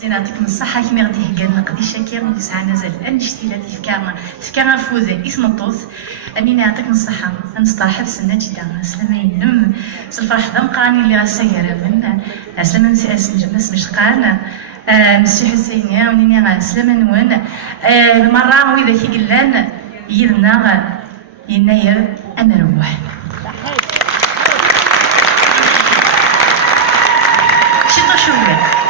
زين يعطيكم الصحة كيما غادي هكا نقدي شاكر ونسعى نزال نشتي لا تفكار فوذ اسم الطوث امين يعطيكم الصحة نسترحب سنة جدا سلامة ينم الفرح ذا مقاني اللي غاسير من سلامة نسي اسم مشقان مسي حسين يا ونيني سلامة نوان المرة وإذا كي قلان يدنا يناير أنا نروح شطو شوية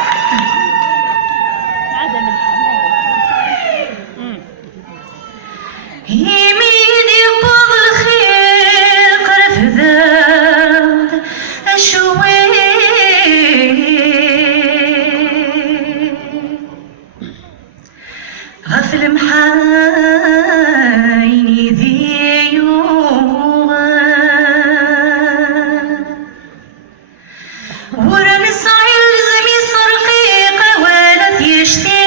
يميني يبوظ الخير قرف ذات شوية غفل محايني ذي يوغا ورا نسعي لزمي سرقيقة ولا يشتي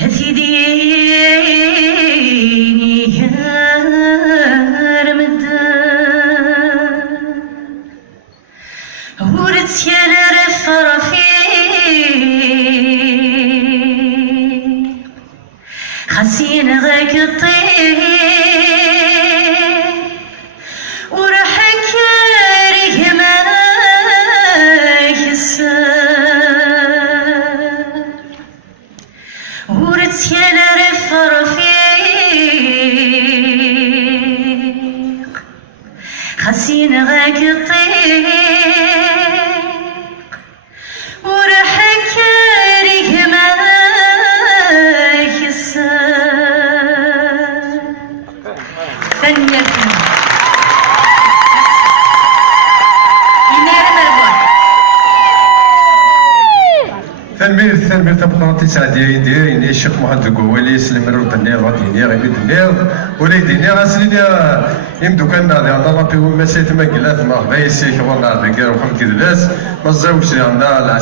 هذي ديني يا رمضان ورد يا خاسين غاك الطير وراح كاره ما يسار ورد يا رفيق خاسين غاك الطير وراح كاره ما ثانمير تبقى تسعدي يدير الشيخ محمد القوالي يسلم الرد النير غادي ينير يمد النير ولا يديني غاسلين يمدو كان ناضي عندنا ربي وما سيت ما قلات مرحبا يسيك والله الرجال وخم كذلاس ما الزوج عندنا